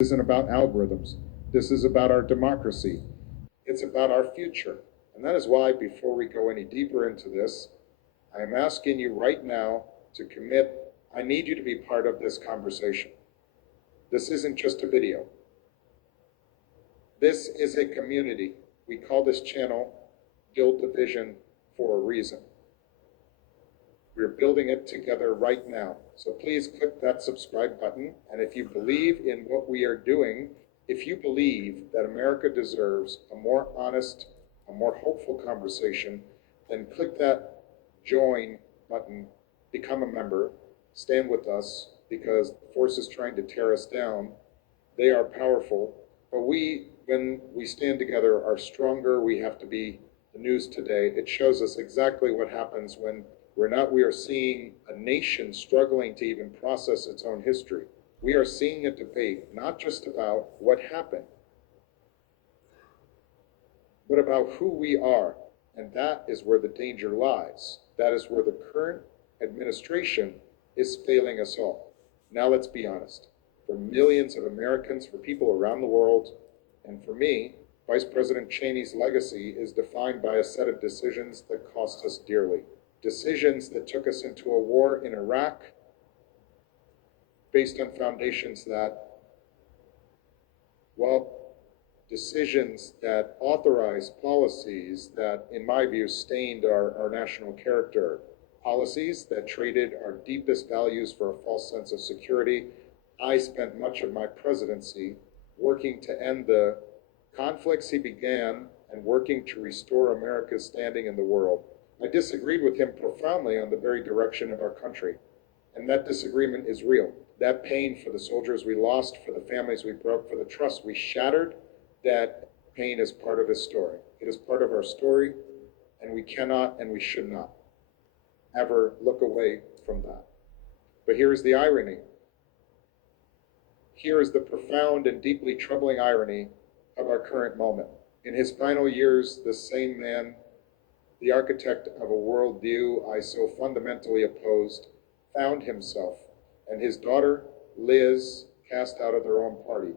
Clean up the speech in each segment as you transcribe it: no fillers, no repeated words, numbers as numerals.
Isn't about algorithms. This is about our democracy. It's about our future. And that is why, before we go any deeper into this, I am asking you right now to commit. I need you to be part of this conversation. This isn't just a video. This is a community. We call this channel Build the Vision for a reason. We're building it together right now. So please click that subscribe button. And if you believe in what we are doing, if you believe that America deserves a more honest, a more hopeful conversation, then click that join button, become a member, stand with us, because the forces trying to tear us down, they are powerful. But when we stand together, are stronger. We have to be the news today. It shows us exactly what happens when we are seeing a nation struggling to even process its own history. We are seeing a debate not just about what happened, but about who we are. And that is where the danger lies. That is where the current administration is failing us all. Now let's be honest. For millions of Americans, for people around the world, and for me, Vice President Cheney's legacy is defined by a set of decisions that cost us dearly. Decisions that took us into a war in Iraq based on foundations that, well, decisions that authorized policies that, in my view, stained our national character. Policies that traded our deepest values for a false sense of security. I spent much of my presidency working to end the conflicts he began and working to restore America's standing in the world. I disagreed with him profoundly on the very direction of our country. And that disagreement is real. That pain for the soldiers we lost, for the families we broke, for the trust we shattered, that pain is part of his story. It is part of our story, and we cannot and we should not ever look away from that. But here is the irony. Here is the profound and deeply troubling irony of our current moment. In his final years, the same man, the architect of a worldview I so fundamentally opposed, found himself and his daughter, Liz, cast out of their own party.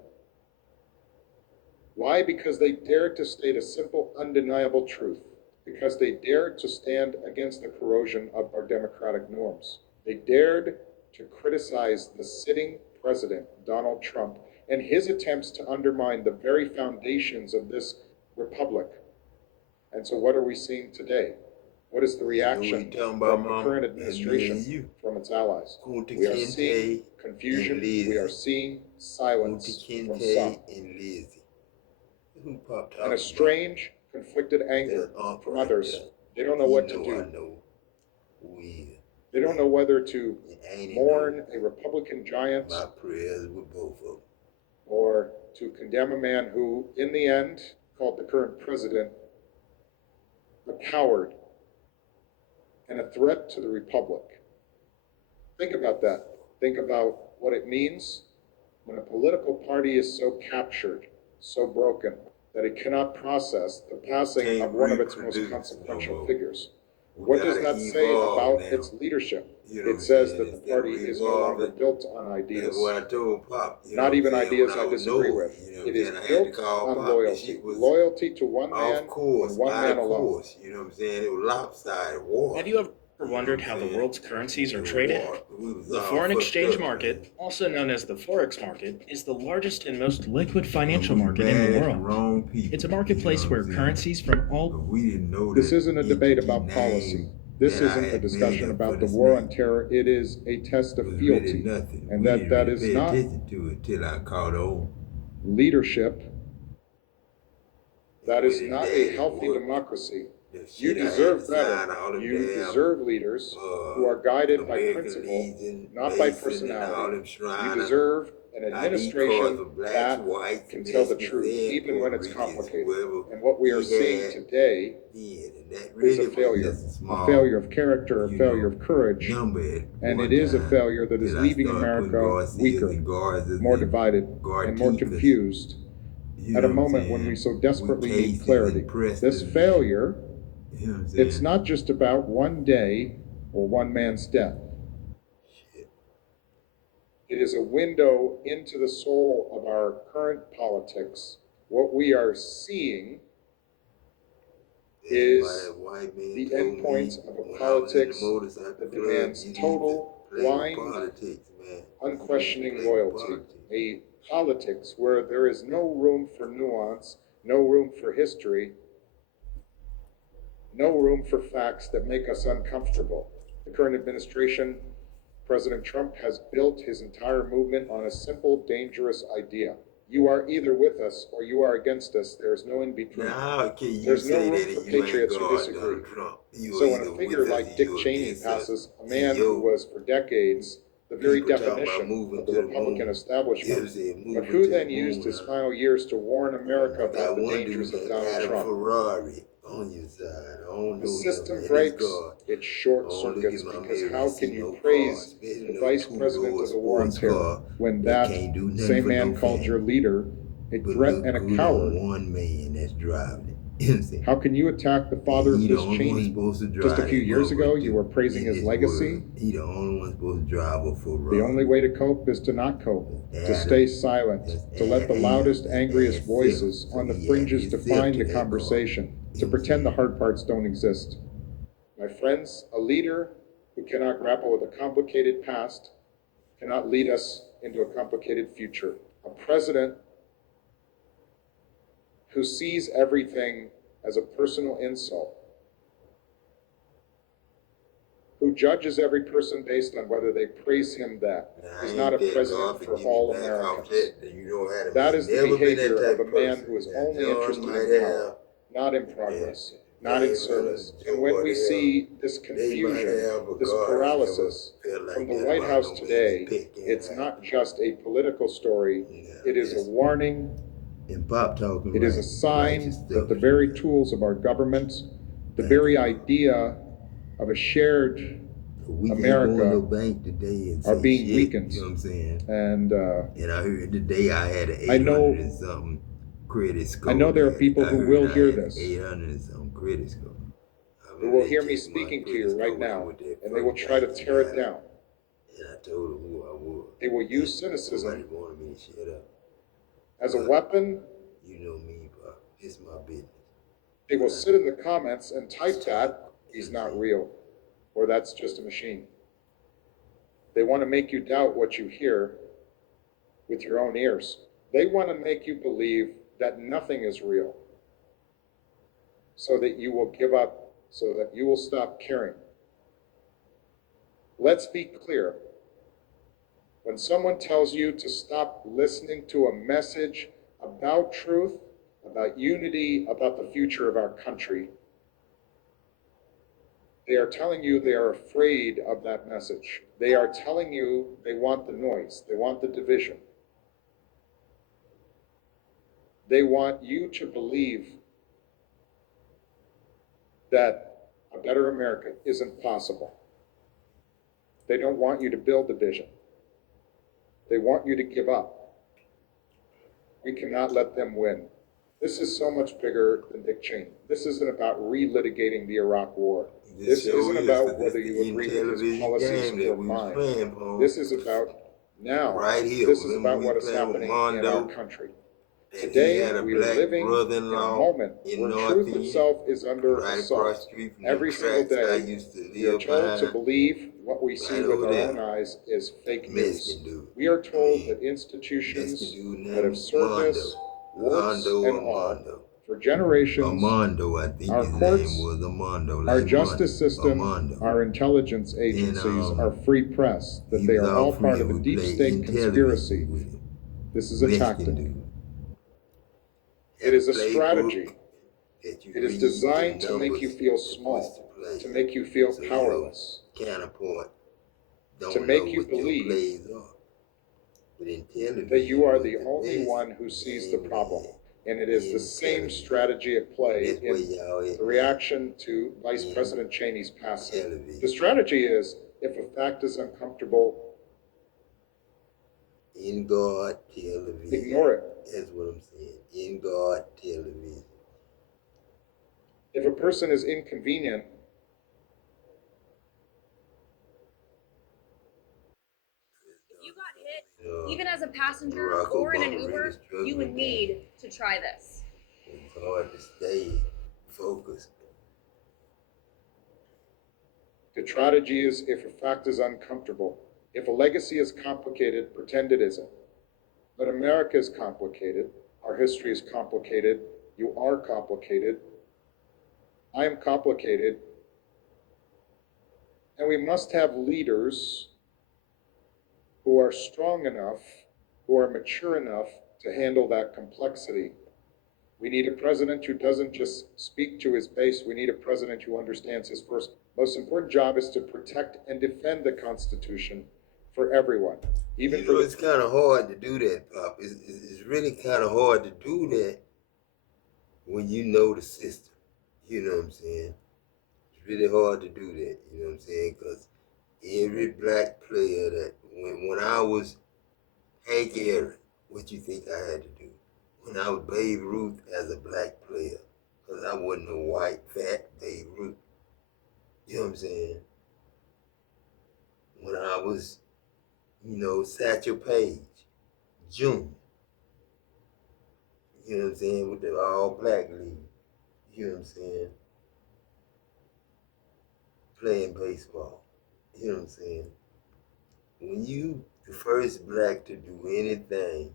Why? Because they dared to state a simple, undeniable truth. Because they dared to stand against the corrosion of our democratic norms. They dared to criticize the sitting president, Donald Trump, and his attempts to undermine the very foundations of this republic. And so what are we seeing today? What is the reaction from the current administration, from its allies? We are seeing confusion. We are seeing silence from some. And a strange, conflicted anger from others. They don't know what to do. They don't know whether to mourn a Republican giant or to condemn a man who, in the end, called the current president a coward and a threat to the republic. Think about that. Think about what it means when a political party is so captured, so broken, that it cannot process the passing of one of its most consequential figures. What does that say about its leadership? It says that the party is no longer built on ideas, not even ideas I disagree with. It is built on loyalty. Loyalty to one man and one man alone. You know what I'm saying? It was lopsided war. Have you ever wondered how the world's currencies are traded? The foreign exchange market, also known as the forex market, is the largest and most liquid financial market in the world. It's a marketplace where currencies from all... This isn't a debate about policy. This isn't a discussion about the war on terror. It is a test of fealty. And that is not leadership. That is not a healthy democracy. You deserve better. You deserve leaders who are guided by principle, not by personality. You deserve an administration that can tell the truth, even when it's complicated. And what we are seeing today is a failure of character, a failure of courage, and it is a failure that is leaving America weaker, more divided, and more confused at a moment when we so desperately need clarity. This failure, it's not just about one day or one man's death. It is a window into the soul of our current politics. What we are seeing is the endpoints of a politics that demands total, blind, unquestioning loyalty. A politics where there is no room for nuance, no room for history, no room for facts that make us uncomfortable. The current administration, President Trump, has built his entire movement on a simple, dangerous idea. You are either with us or you are against us. There's no in between. There's no room for patriots who disagree. So when a figure like Dick Cheney passes, a man who was for decades the very definition of the Republican establishment, but who then used his final years to warn America about the dangers of Donald Trump. The system breaks, it short circuits, because how can you praise the vice president of the war on terror when that same man called your leader a threat and a coward? One man that's driving it. How can you attack the father of Miss Cheney? Just a few years ago, you were praising his legacy. He the only one supposed to drive a Ferrari. The only way to cope is to not cope, to stay silent, to let the loudest, angriest voices on the fringes define the conversation, to pretend the hard parts don't exist. My friends, a leader who cannot grapple with a complicated past cannot lead us into a complicated future. A president who sees everything as a personal insult, who judges every person based on whether they praise him, that is not a president for all Americans. That is the behavior of a man who is only interested in power, not in progress, not in service. And when we see this confusion, this paralysis from the White House today, it's not just a political story, it is a warning. It is a sign that the very tools of our government, the very idea of a shared America are being weakened. You know what I'm saying? And I heard today I had an 800 I know- and something credit score. I know there are people who will hear I had this. 800 and something credit score. who will hear me speaking to you right now, and they will try to tear it down. And I told them who I was. They will use cynicism Somebody wanted me to shut up. as a weapon. You know me, Pop. It's my business. They will sit in the comments and type that he's not real, or that's just a machine. They want to make you doubt what you hear with your own ears. They want to make you believe that nothing is real, so that you will give up, so that you will stop caring. Let's be clear. When someone tells you to stop listening to a message about truth, about unity, about the future of our country, they are telling you they are afraid of that message. They are telling you they want the noise, they want the division. They want you to believe that a better America isn't possible. They don't want you to build the vision. They want you to give up. We cannot let them win. This is so much bigger than Dick Cheney. This isn't about relitigating the Iraq War. This isn't about whether you agree with his policies or mine. This is about now. Right here. This is about what is happening in our country. Today, we are living in a moment where truth itself is under assault. Every single day, we are told to believe what we see with our own eyes is fake news. We are told that institutions that have served us, warts and all, for generations, our courts, our justice system, our intelligence agencies, our free press, that they are all part of a deep state conspiracy. This is a tactic. It is a strategy. It is designed to make you feel small, to make you feel powerless, to make you believe that you are the only one who sees the problem. And it is the same strategy at play in the reaction to Vice President Cheney's passing. The strategy is, if a fact is uncomfortable, in God television. Ignore it. That's what I'm saying. In God television. If a person is inconvenient, You got hit Even as a passenger Barack or in an Obama Uber, really struggling you would with need to try this. It's hard to stay focused. The tragedy is if a fact is uncomfortable. If a legacy is complicated, pretend it isn't. But America is complicated. Our history is complicated. You are complicated. I am complicated. And we must have leaders who are strong enough, who are mature enough to handle that complexity. We need a president who doesn't just speak to his base. We need a president who understands his first most important job is to protect and defend the Constitution for everyone. Even for it's kind of hard to do that, Pop. It's really kind of hard to do that when you know the system. You know what I'm saying? It's really hard to do that. You know what I'm saying? Because every black player that when I was Hank Aaron, what you think I had to do? When I was Babe Ruth as a black player, because I wasn't a white, fat Babe Ruth. You know what I'm saying? When I was, Satchel Paige, June. You know what I'm saying? With the all black league. You know what I'm saying? Playing baseball. You know what I'm saying? When you the first black to do anything,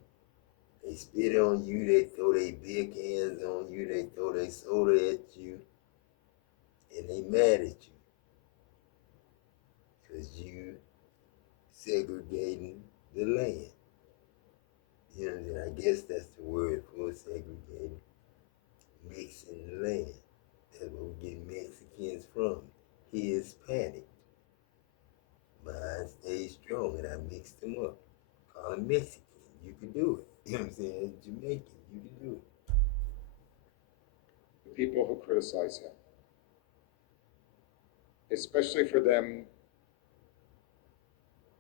they spit on you, they throw their big hands on you, they throw their soda at you, and they mad at you. Because you segregating the land. You know what I'm saying? I guess that's the word for segregating. Mixing the land. That's where we get Mexicans from. Hispanic. Mine stays strong and I mixed them up. Call them Mexican. You can do it. You know what I'm saying? Jamaican. You can do it. the people who criticize him. Especially for them,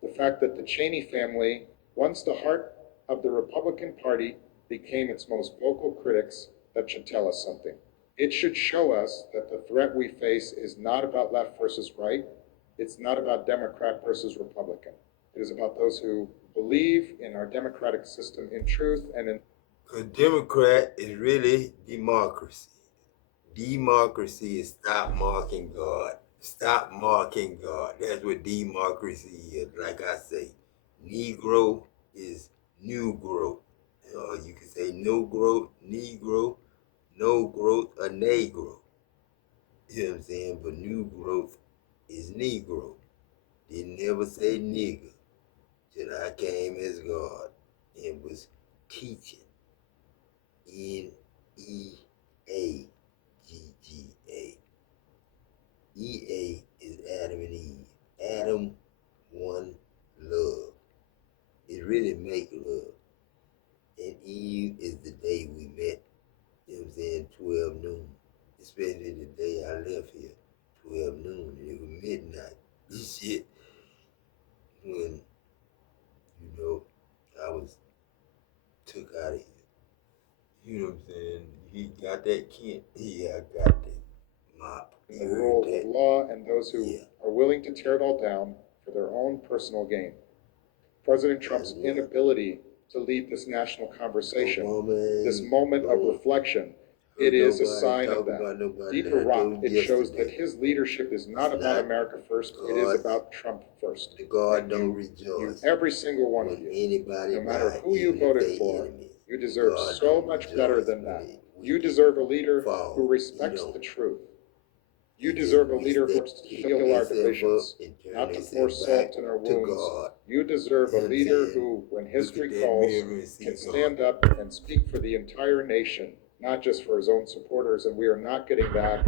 the fact that the Cheney family, once the heart of the Republican Party, became its most vocal critics, that should tell us something. It should show us that the threat we face is not about left versus right. It's not about Democrat versus Republican. It is about those who believe in our democratic system in truth and in. Because Democrat is really democracy. Democracy is stop marking God. Stop marking God. That's what democracy is. Like I say, Negro is new growth. You can say no growth, Negro, no growth, a Negro. You know what I'm saying? But new growth is Negro. They never say nigger till I came as God and was teaching. Neagga. EA is Adam and Eve. Adam, one, love. It really make love. And Eve is the day we met. You know what I'm saying? 12 noon. Especially the day I left here. 12 noon. And it was midnight. This shit. When, I was took out of here. You know what I'm saying? He got that Kent. Yeah, I got that mop. The rule of law and those who Yeah. are willing to tear it all down for their own personal gain. President Trump's inability to lead this national conversation, this moment of reflection, it is a sign of that. Deeper rot, it shows that his leadership is not about America first, it is about Trump first. God don't rejoice. Every single one of you, no matter who you voted for, you deserve so much better than that. You deserve a leader who respects the truth. You deserve a leader who wants to heal our divisions, not to pour salt in our wounds. You deserve a leader who, when history calls, can stand up and speak for the entire nation, not just for his own supporters, and we are not getting that